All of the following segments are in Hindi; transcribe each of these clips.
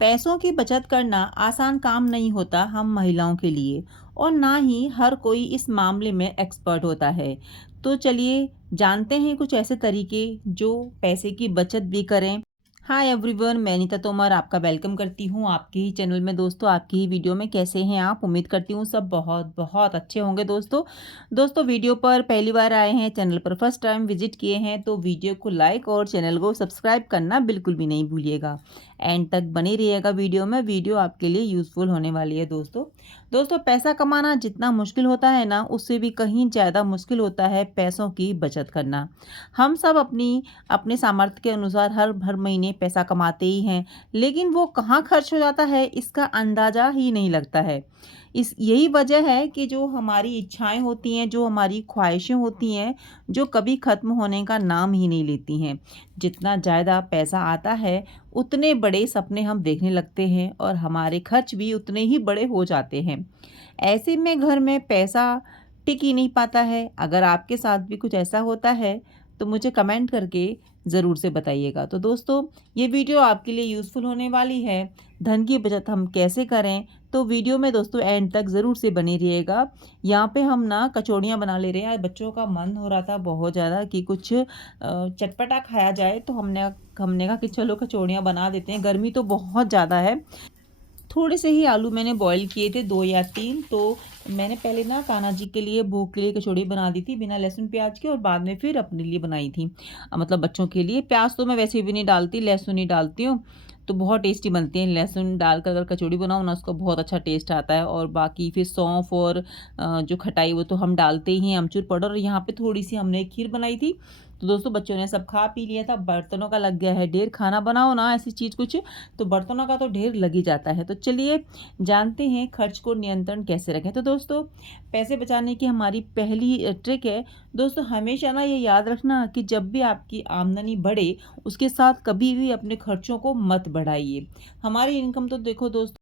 पैसों की बचत करना आसान काम नहीं होता हम महिलाओं के लिए और ना ही हर कोई इस मामले में एक्सपर्ट होता है। तो चलिए जानते हैं कुछ ऐसे तरीके जो पैसे की बचत भी करें। हाय एवरीवन, मैं नीता तोमर आपका वेलकम करती हूँ आपके ही चैनल में। दोस्तों, आपकी ही वीडियो में कैसे हैं आप? उम्मीद करती हूँ सब बहुत बहुत अच्छे होंगे। दोस्तों वीडियो पर पहली बार आए हैं, चैनल पर फर्स्ट टाइम विजिट किए हैं तो वीडियो को लाइक और चैनल को सब्सक्राइब करना बिल्कुल भी नहीं भूलिएगा। एंड तक बने रहिएगा वीडियो में, वीडियो आपके लिए यूज़फुल होने वाली है। दोस्तों पैसा कमाना जितना मुश्किल होता है ना, उससे भी कहीं ज़्यादा मुश्किल होता है पैसों की बचत करना। हम सब अपने सामर्थ्य के अनुसार हर महीने पैसा कमाते ही हैं, लेकिन वो कहाँ खर्च हो जाता है इसका अंदाज़ा ही नहीं लगता है। इस यही वजह है कि जो हमारी इच्छाएं होती हैं, जो हमारी ख्वाहिशें होती हैं, जो कभी ख़त्म होने का नाम ही नहीं लेती हैं। जितना ज़्यादा पैसा आता है, उतने बड़े सपने हम देखने लगते हैं और हमारे खर्च भी उतने ही बड़े हो जाते हैं। ऐसे में घर में पैसा टिक ही नहीं पाता है। अगर आपके साथ भी कुछ ऐसा होता है, तो मुझे कमेंट करके ज़रूर से बताइएगा। तो दोस्तों, ये वीडियो आपके लिए यूज़फुल होने वाली है। धन की बचत हम कैसे करें, तो वीडियो में दोस्तों एंड तक ज़रूर से बने रहिएगा। यहाँ पे हम ना कचौड़ियाँ बना ले रहे हैं। आज बच्चों का मन हो रहा था बहुत ज़्यादा कि कुछ चटपटा खाया जाए, तो हमने कहा कि चलो कचौड़ियाँ बना देते हैं। गर्मी तो बहुत ज़्यादा है। थोड़े से ही आलू मैंने बॉईल किए थे, 2 या 3। तो मैंने पहले ना कान्हा जी के लिए, भोग के लिए कचौड़ी बना दी थी बिना लहसुन प्याज के, और बाद में फिर अपने लिए बनाई थी। मतलब बच्चों के लिए। प्याज तो मैं वैसे भी नहीं डालती, लहसुन ही डालती हूँ। तो बहुत टेस्टी बनती हैं। लहसुन डालकर अगर कचौड़ी बनाओ ना, उसका बहुत अच्छा टेस्ट आता है। और बाकी फिर सौंफ और जो खटाई वो तो हम डालते ही हैं, अमचूर पाउडर। और यहाँ पे थोड़ी सी हमने खीर बनाई थी। तो दोस्तों बच्चों ने सब खा पी लिया था। बर्तनों का लग गया है ढेर। खाना बनाओ ना ऐसी चीज़ कुछ, तो बर्तनों का तो ढेर लग ही जाता है। तो चलिए जानते हैं खर्च को नियंत्रण कैसे रखें। तो दोस्तों, पैसे बचाने की हमारी पहली ट्रिक है। दोस्तों हमेशा ना ये याद रखना कि जब भी आपकी आमदनी बढ़े, उसके साथ कभी भी अपने खर्चों को मत बढ़ाइए। हमारी इनकम तो देखो दोस्तों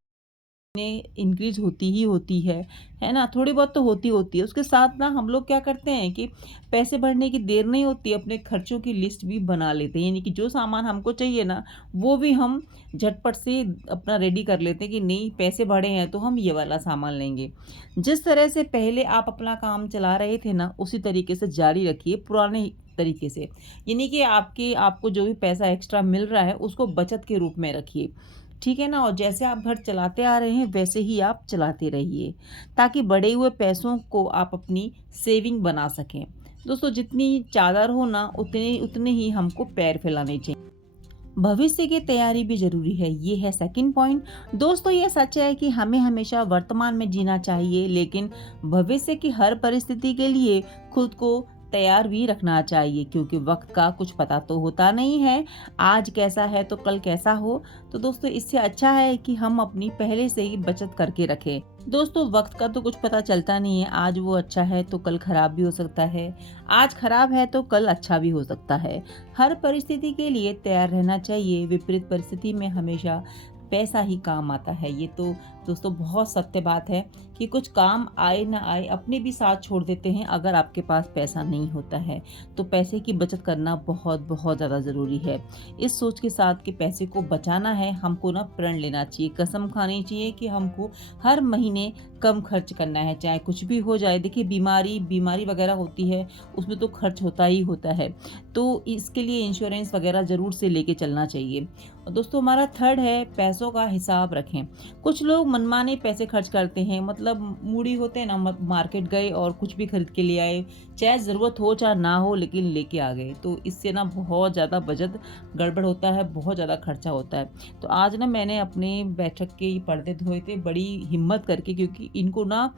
इंक्रीज होती ही होती है ना? थोड़ी बहुत तो होती है। उसके साथ ना हम लोग क्या करते हैं कि पैसे भरने की देर नहीं होती, अपने खर्चों की लिस्ट भी बना लेते हैं। यानी कि जो सामान हमको चाहिए ना, वो भी हम झटपट से अपना रेडी कर लेते हैं कि नहीं पैसे बढ़े हैं तो हम ये वाला सामान लेंगे। जिस तरह से पहले आप अपना काम चला रहे थे ना, उसी तरीके से जारी रखिए, पुराने तरीके से। यानी कि आपको जो भी पैसा एक्स्ट्रा मिल रहा है, उसको बचत के रूप में रखिए। ठीक है ना? और जैसे आप घर चलाते आ रहे हैं, वैसे ही आप चलाते रहिए, ताकि बढ़े हुए पैसों को आप अपनी सेविंग बना सकें। दोस्तों जितनी चादर हो ना, उतने उतने ही हमको पैर फैलाने चाहिए। भविष्य की तैयारी भी ज़रूरी है, ये है सेकंड पॉइंट। दोस्तों ये सच है कि हमें हमेशा वर्तमान में जीना चाहिए, लेकिन भविष्य की हर परिस्थिति के लिए खुद को तैयार भी रखना चाहिए, क्योंकि वक्त का कुछ पता तो होता नहीं है। आज कैसा है तो कल कैसा हो। तो दोस्तों इससे अच्छा है कि हम अपनी पहले से ही बचत करके रखें। दोस्तों वक्त का तो कुछ पता चलता नहीं है। आज वो अच्छा है तो कल खराब भी हो सकता है। आज खराब है तो कल अच्छा भी हो सकता है। हर परिस्थिति के लिए तैयार रहना चाहिए। विपरीत परिस्थिति में हमेशा पैसा ही काम आता है। ये तो दोस्तों बहुत सत्य बात है कि कुछ काम आए ना आए, अपने भी साथ छोड़ देते हैं अगर आपके पास पैसा नहीं होता है। तो पैसे की बचत करना बहुत बहुत ज़्यादा ज़रूरी है। इस सोच के साथ कि पैसे को बचाना है, हमको ना प्रण लेना चाहिए, कसम खानी चाहिए कि हमको हर महीने कम खर्च करना है, चाहे कुछ भी हो जाए। देखिए बीमारी वगैरह होती है, उसमें तो खर्च होता ही होता है। तो इसके लिए इंश्योरेंस वगैरह ज़रूर से लेके चलना चाहिए। और दोस्तों हमारा थर्ड है, पैसों का हिसाब रखें। कुछ लोग मनमाने पैसे खर्च करते हैं, मतलब मूडी होते हैं ना, मार्केट गए और कुछ भी खरीद के ले आए, चाहे ज़रूरत हो चाहे ना हो, लेकिन लेके आ गए। तो इससे ना बहुत ज़्यादा बजट गड़बड़ होता है, बहुत ज़्यादा खर्चा होता है। तो आज ना मैंने अपने बैठक के ये पर्दे धोए थे बड़ी हिम्मत करके, क्योंकि इनको ना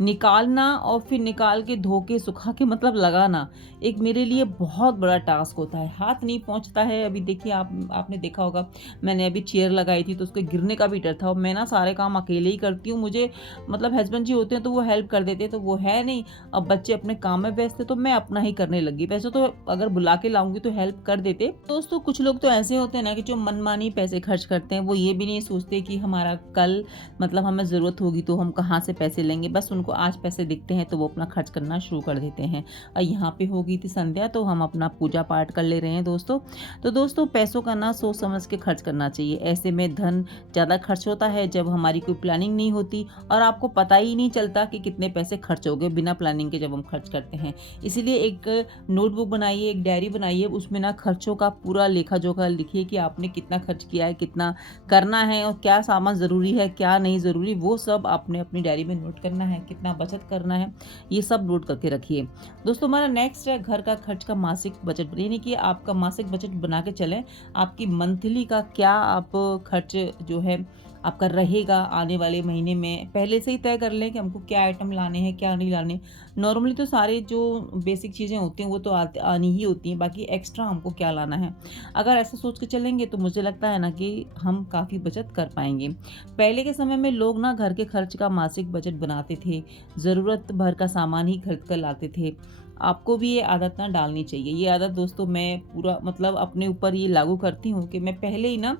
निकालना और फिर निकाल के धो के सुखा के मतलब लगाना एक मेरे लिए बहुत बड़ा टास्क होता है। हाथ नहीं पहुंचता है। अभी देखिए आपने देखा होगा, मैंने अभी चेयर लगाई थी तो उसके गिरने का भी डर था। और मैं ना सारे काम अकेले ही करती हूँ। मुझे मतलब हस्बैंड जी होते हैं तो वो हेल्प कर देते, तो वो है नहीं। अब बच्चे अपने काम में व्यस्त थे तो मैं अपना ही करने लगी। वैसे तो अगर बुला के लाऊंगी तो हेल्प कर देते। दोस्तों कुछ लोग तो ऐसे होते हैं ना कि जो मनमानी पैसे खर्च करते हैं, वो ये भी नहीं सोचते कि हमारा कल मतलब हमें ज़रूरत होगी तो हम कहाँ से पैसे लेंगे। बस उनको उनको आज पैसे दिखते हैं तो वो अपना खर्च करना शुरू कर देते हैं। और यहाँ पे हो गई थी संध्या, तो हम अपना पूजा पाठ कर ले रहे हैं दोस्तों। तो दोस्तों पैसों का ना सोच समझ के खर्च करना चाहिए। ऐसे में धन ज़्यादा खर्च होता है जब हमारी कोई प्लानिंग नहीं होती और आपको पता ही नहीं चलता कि कितने पैसे खर्च हो गए बिना प्लानिंग के जब हम खर्च करते हैं। इसीलिए एक नोटबुक बनाइए, एक डायरी बनाइए, उसमें ना खर्चों का पूरा लेखा जोखा लिखिए कि आपने कितना खर्च किया है, कितना करना है और क्या सामान ज़रूरी है, क्या नहीं ज़रूरी, वो सब आपने अपनी डायरी में नोट करना है। कितना बचत करना है, ये सब नोट करके रखिए। दोस्तों हमारा नेक्स्ट है घर का खर्च का मासिक बजट, यानी कि आपका मासिक बजट बना के चलें। आपकी मंथली का क्या आप खर्च जो है आपका रहेगा आने वाले महीने में, पहले से ही तय कर लें कि हमको क्या आइटम लाने हैं, क्या नहीं लाने। नॉर्मली तो सारे जो बेसिक चीज़ें होती हैं वो तो आनी ही होती हैं, बाकी एक्स्ट्रा हमको क्या लाना है। अगर ऐसा सोच के चलेंगे तो मुझे लगता है ना कि हम काफ़ी बचत कर पाएंगे। पहले के समय में लोग ना घर के खर्च का मासिक बजट बनाते थे, ज़रूरत भर का सामान ही खरीद कर लाते थे। आपको भी ये आदत ना डालनी चाहिए। ये आदत दोस्तों मैं पूरा मतलब अपने ऊपर ये लागू करती हूँ कि मैं पहले ही ना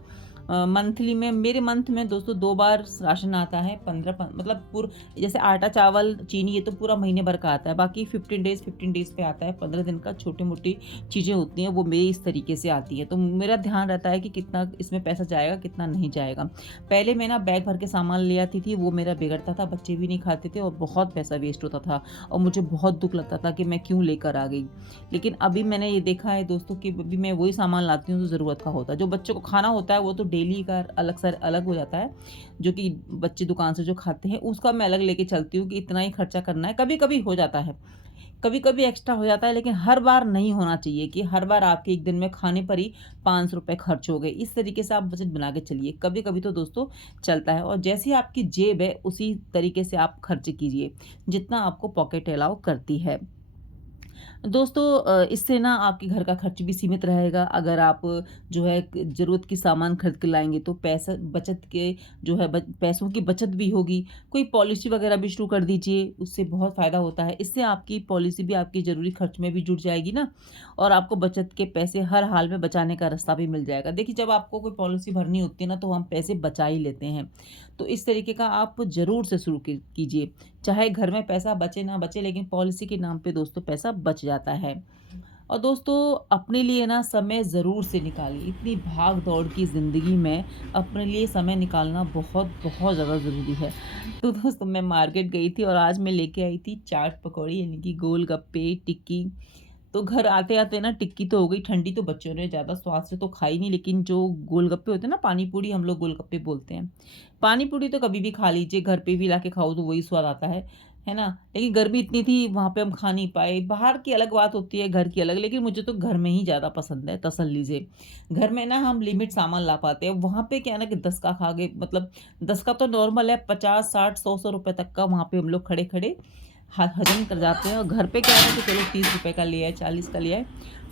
मंथली में, मेरे मंथ में दोस्तों 2 बार राशन आता है। 15 मतलब जैसे आटा चावल चीनी ये तो पूरा महीने भर का आता है, बाकी 15 डेज़ पे आता है। 15 दिन का छोटी मोटी चीज़ें होती हैं वो मेरी इस तरीके से आती है। तो मेरा ध्यान रहता है कि कितना इसमें पैसा जाएगा, कितना नहीं जाएगा। पहले मैं ना बैग भर के सामान ले आती थी, वो मेरा बिगड़ता था, बच्चे भी नहीं खाते थे और बहुत पैसा वेस्ट होता था और मुझे बहुत दुख लगता था कि मैं क्यों लेकर आ गई। लेकिन अभी मैंने ये देखा है दोस्तों कि अभी मैं वही सामान लाती हूँ जो ज़रूरत का होता है। जो बच्चों को खाना होता है वो तो डेली का अलग हो जाता है, जो कि बच्चे दुकान से जो खाते हैं उसका मैं अलग लेके चलती हूँ कि इतना ही खर्चा करना है। कभी कभी हो जाता है, कभी कभी एक्स्ट्रा हो जाता है, लेकिन हर बार नहीं होना चाहिए कि हर बार आपके एक दिन में खाने पर ही 500 रुपये खर्च हो गए। इस तरीके से आप बजट बना के चलिए। कभी कभी तो दोस्तों चलता है, और जैसी आपकी जेब है उसी तरीके से आप खर्च कीजिए जितना आपको पॉकेट अलाउ करती है। दोस्तों इससे ना आपके घर का खर्च भी सीमित रहेगा। अगर आप जो है ज़रूरत की सामान खरीद के लाएँगे तो पैसा बचत के जो है पैसों की बचत भी होगी। कोई पॉलिसी वगैरह भी शुरू कर दीजिए, उससे बहुत फ़ायदा होता है। इससे आपकी पॉलिसी भी आपकी ज़रूरी खर्च में भी जुड़ जाएगी ना, और आपको बचत के पैसे हर हाल में बचाने का रास्ता भी मिल जाएगा। देखिए जब आपको कोई पॉलिसी भरनी होती है ना तो हम पैसे बचा ही लेते हैं। तो इस तरीके का आप ज़रूर से शुरू कीजिए। चाहे घर में पैसा बचे ना बचे, लेकिन पॉलिसी के नाम पे दोस्तों पैसा बच जाता है। और दोस्तों अपने लिए ना समय ज़रूर से निकालिए। इतनी भाग दौड़ की ज़िंदगी में अपने लिए समय निकालना बहुत बहुत ज़्यादा ज़रूरी है। तो दोस्तों मैं मार्केट गई थी और आज मैं लेके आई थी चाट पकौड़ी, यानी कि गोलगप्पे, टिक्की। तो घर आते-आते ना टिक्की तो हो गई ठंडी, तो बच्चों ने ज़्यादा स्वाद से तो खाई नहीं, लेकिन जो गोलगप्पे होते हैं ना, पानी पूरी हम लोग गोलगप्पे बोलते हैं। पानी पूरी तो कभी भी खा लीजिए, घर पे भी लाके खाओ तो वही स्वाद आता है ना? लेकिन गर्मी इतनी थी वहाँ पे हम खा नहीं पाए। बाहर की अलग बात होती है, घर की अलग, लेकिन मुझे तो घर में ही ज़्यादा पसंद है तसल्ली से। घर में ना हम लिमिट सामान ला पाते हैं, वहाँ पे क्या है ना कि 10 का खा गए, मतलब 10 का तो नॉर्मल है, 50, 60, 100 रुपए तक का वहाँ पे हम लोग खड़े-खड़े हज़म कर जाते हैं। और घर पे क्या है कि चलो 30 रुपए का ले आए, 40 का ले आए,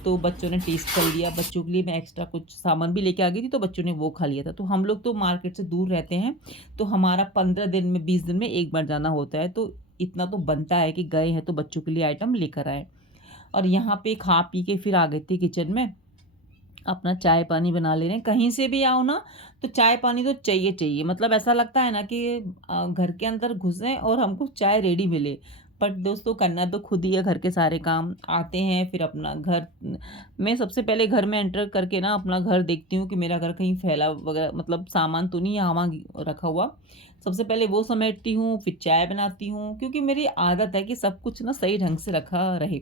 तो बच्चों ने टेस्ट कर लिया। बच्चों के लिए मैं एक्स्ट्रा कुछ सामान भी लेके आ गई थी, तो बच्चों ने वो खा लिया था। तो हम लोग तो मार्केट से दूर रहते हैं, तो हमारा 15 दिन में 20 दिन में एक बार जाना होता है, तो इतना तो बनता है कि गए हैं तो बच्चों के लिए आइटम लेकर आए। और यहाँ पे खा पी के फिर आ गए थे किचन में, अपना चाय पानी बना ले रहे हैं। कहीं से भी आओ ना तो चाय पानी तो चाहिए चाहिए, मतलब ऐसा लगता है ना कि घर के अंदर घुसें और हमको चाय रेडी मिले। बट दोस्तों करना तो खुद ही है, घर के सारे काम आते हैं। फिर अपना घर, मैं सबसे पहले घर में एंटर करके ना अपना घर देखती हूँ कि मेरा घर कहीं फैला वगैरह, मतलब सामान तो नहीं यहाँ वहाँ रखा हुआ। सबसे पहले वो समेटती हूँ, फिर चाय बनाती हूँ, क्योंकि मेरी आदत है कि सब कुछ ना सही ढंग से रखा रहे।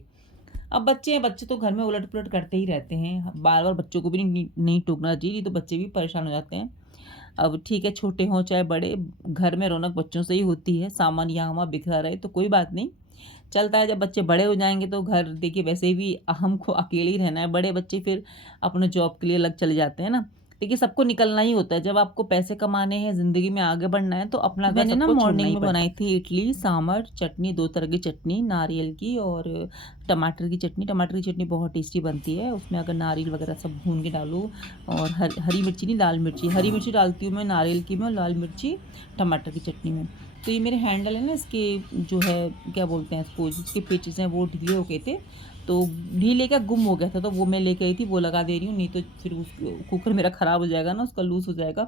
अब बच्चे हैं, बच्चे तो घर में उलट-पुलट करते ही रहते हैं। बार-बार बच्चों को भी नहीं टोकना चाहिए, नहीं तो बच्चे भी परेशान हो जाते हैं। अब ठीक है, छोटे हों चाहे बड़े, घर में रौनक बच्चों से ही होती है। सामान यहाँ-वहाँ बिखरा रहे तो कोई बात नहीं, चलता है। जब बच्चे बड़े हो जाएँगे तो घर देखिए वैसे भी हमको अकेले ही रहना है। बड़े बच्चे फिर अपने जॉब के लिए अलग चले जाते हैं ना। देखिए सबको निकलना ही होता है, जब आपको पैसे कमाने हैं, ज़िंदगी में आगे बढ़ना है तो अपना घर मैंने ना सबको छोड़ना मॉर्निंग ही में पड़ता है। बनाई थी इडली, सांभर, चटनी, 2 तरह की चटनी, नारियल की और टमाटर की चटनी। टमाटर की चटनी बहुत टेस्टी बनती है, उसमें अगर नारियल वगैरह सब भून के डालो, और हरी मिर्ची नहीं, लाल मिर्ची, हरी मिर्ची डालती हूँ मैं नारियल की में, और लाल मिर्ची टमाटर की चटनी में। तो ये मेरे हैंडल है ना इसके, जो है क्या बोलते हैं इसको, जिसके पेचेस हैं वो ढीले हो गए थे, तो घी लेकर गुम हो गया था, तो वो मैं लेके आई थी, वो लगा दे रही हूँ, नहीं तो फिर उस कुकर मेरा ख़राब हो जाएगा ना, उसका लूज़ हो जाएगा।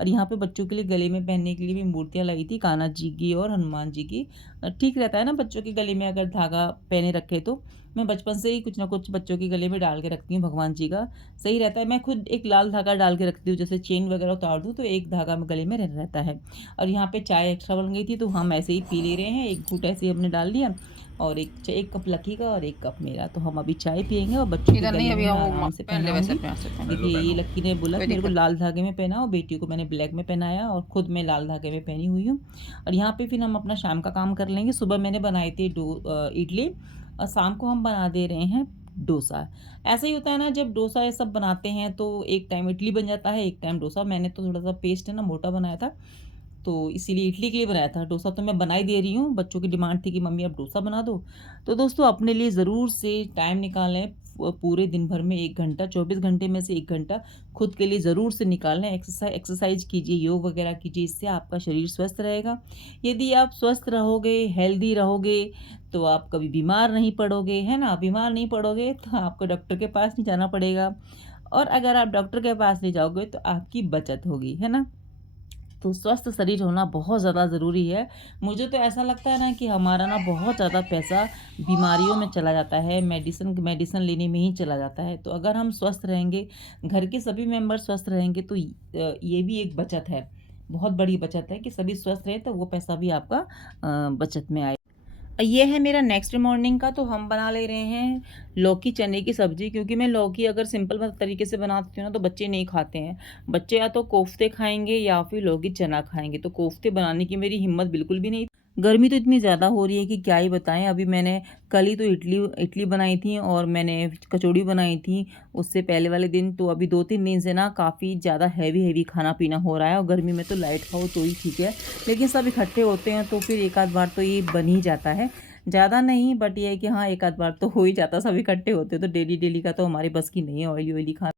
और यहाँ पे बच्चों के लिए गले में पहनने के लिए भी मूर्तियाँ लाई थी, कान्हा जी की और हनुमान जी की। ठीक रहता है ना बच्चों के गले में अगर धागा पहने रखे तो। मैं बचपन से ही कुछ ना कुछ बच्चों के गले में डाल के रखती हूँ भगवान जी का, सही रहता है। मैं खुद एक लाल धागा डाल के रखती हूँ, जैसे चेन वगैरह उतार दूँ तो एक धागा गले में रहता है। और यहाँ पे चाय एक्स्ट्रा बन गई थी, तो हम ऐसे ही पी ले रहे हैं, एक घूँट ऐसे ही हमने डाल लिया, और एक कप लकी का और एक कप मेरा। तो हम अभी चाय पियेंगे और बच्चों के इधर नहीं, गले में अभी मैं हम वो आराम से पहन ले, वैसे पहनाऊँगी। पहन सकते हैं, देखिए ये लकी ने बोला कोई कि मेरे को दिक्कत लाल धागे में पहनाओ, बेटी को मैंने ब्लैक में पहनाया और खुद मैं लाल धागे में पहनी हुई हूँ। और यहाँ पे फिर हम अपना शाम का काम कर लेंगे। सुबह मैंने बनाई थी इडली, और शाम को हम बना दे रहे हैं डोसा। ऐसा ही होता है ना, जब डोसा ये सब बनाते हैं तो एक टाइम इडली बन जाता है, एक टाइम डोसा। मैंने तो थोड़ा सा पेस्ट है ना मोटा बनाया था, तो इसीलिए इडली के लिए बनाया था। डोसा तो मैं बना ही दे रही हूँ, बच्चों की डिमांड थी कि मम्मी आप डोसा बना दो। तो दोस्तों अपने लिए ज़रूर से टाइम निकालें, पूरे दिन भर में 1 घंटा, 24 घंटे में से 1 घंटा खुद के लिए ज़रूर से निकालें। एक्सरसाइज कीजिए, योग वगैरह कीजिए, इससे आपका शरीर स्वस्थ रहेगा। यदि आप स्वस्थ रहोगे, हेल्दी रहोगे, तो आप कभी बीमार नहीं पड़ोगे, है ना? बीमार नहीं पड़ोगे तो आपको डॉक्टर के पास नहीं जाना पड़ेगा, और अगर आप डॉक्टर के पास नहीं जाओगे तो आपकी बचत होगी, है ना? तो स्वस्थ शरीर होना बहुत ज़्यादा ज़रूरी है। मुझे तो ऐसा लगता है ना कि हमारा ना बहुत ज़्यादा पैसा बीमारियों में चला जाता है, मेडिसिन लेने में ही चला जाता है। तो अगर हम स्वस्थ रहेंगे, घर के सभी मेंबर स्वस्थ रहेंगे, तो ये भी एक बचत है, बहुत बड़ी बचत है कि सभी स्वस्थ रहें, तो वो पैसा भी आपका बचत में आए। ये है मेरा नेक्स्ट मॉर्निंग का, तो हम बना ले रहे हैं लौकी चने की सब्ज़ी, क्योंकि मैं लौकी अगर सिंपल तरीके से बनाती हूँ ना तो बच्चे नहीं खाते हैं। बच्चे या तो कोफ्ते खाएँगे या फिर लौकी चना खाएँगे, तो कोफ्ते बनाने की मेरी हिम्मत बिल्कुल भी नहीं। गर्मी तो इतनी ज़्यादा हो रही है कि क्या ही बताएँ। अभी मैंने कल ही तो इडली इडली बनाई थी और मैंने कचौड़ी बनाई थी उससे पहले वाले दिन। तो अभी 2-3 दिन से ना काफ़ी ज़्यादा हैवी खाना-पीना हो रहा है, और गर्मी में तो लाइट खाओ तो ही ठीक है। लेकिन सब इकट्ठे होते हैं तो फिर एक आध बार तो ये बन ही जाता है। ज़्यादा नहीं, बट ये है कि हाँ, एक आध बार तो हो ही जाता है, सब इकट्ठे होते हैं तो डेली-डेली का तो हमारी बस की नहीं है ऑयली-ऑयली खाना।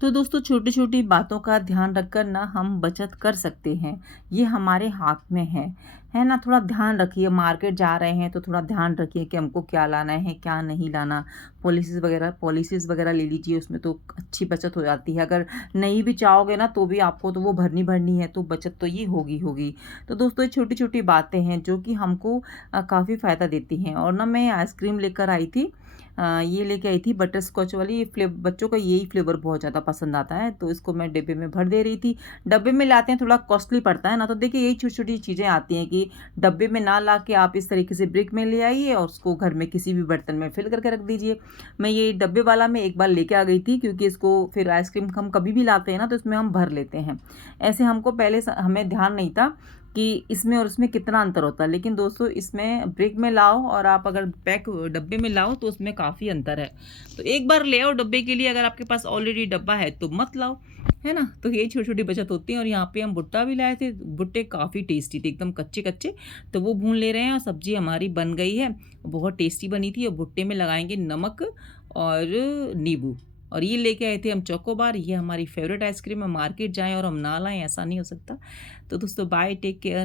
तो दोस्तों छोटी-छोटी बातों का ध्यान रखकर ना हम बचत कर सकते हैं। ये हमारे हाथ में है ना? थोड़ा ध्यान रखिए, मार्केट जा रहे हैं तो थोड़ा ध्यान रखिए कि हमको क्या लाना है, क्या नहीं लाना। पॉलिसीज़ वगैरह ले लीजिए, उसमें तो अच्छी बचत हो जाती है। अगर नहीं भी चाहोगे ना तो भी आपको तो वो भरनी है, तो बचत तो ये होगी। तो दोस्तों ये छोटी-छोटी बातें हैं जो कि हमको काफ़ी फ़ायदा देती हैं। और ना मैं आइसक्रीम लेकर आई थी, ये लेके आई थी बटर स्कॉच वाली। ये बच्चों का यही फ्लेवर बहुत ज़्यादा पसंद आता है, तो इसको मैं डिब्बे में भर दे रही थी। डब्बे में लाते हैं थोड़ा कॉस्टली पड़ता है ना, तो देखिए यही छोटी-छोटी चीज़ें आती हैं कि डब्बे में ना ला के आप इस तरीके से ब्रिक में ले आइए और उसको घर में किसी भी बर्तन में फिल करके रख दीजिए। मैं ये डब्बे वाला मैं एक बार लेके आ गई थी, क्योंकि इसको फिर आइसक्रीम हम कभी भी लाते हैं ना तो इसमें हम भर लेते हैं। ऐसे हमको पहले हमें ध्यान नहीं था कि इसमें और उसमें कितना अंतर होता है, लेकिन दोस्तों इसमें ब्रिक में लाओ और आप अगर पैक डब्बे में लाओ तो उसमें काफ़ी अंतर है। तो एक बार ले आओ डब्बे के लिए, अगर आपके पास ऑलरेडी डब्बा है तो मत लाओ, है ना? तो ये छोटी-छोटी बचत होती है। और यहाँ पे हम भुट्टा भी लाए थे, भुट्टे काफ़ी टेस्टी थे, एकदम कच्चे-कच्चे, तो वो भून ले रहे हैं और सब्ज़ी हमारी बन गई है। बहुत टेस्टी बनी थी, और भुट्टे में लगाएँगे नमक और नींबू। और ये लेके आए थे हम चोकोबार, ये हमारी फ़ेवरेट आइसक्रीम है। मार्केट जाएँ और हम ना लाएँ ऐसा नहीं हो सकता। तो दोस्तों बाय, टेक केयर।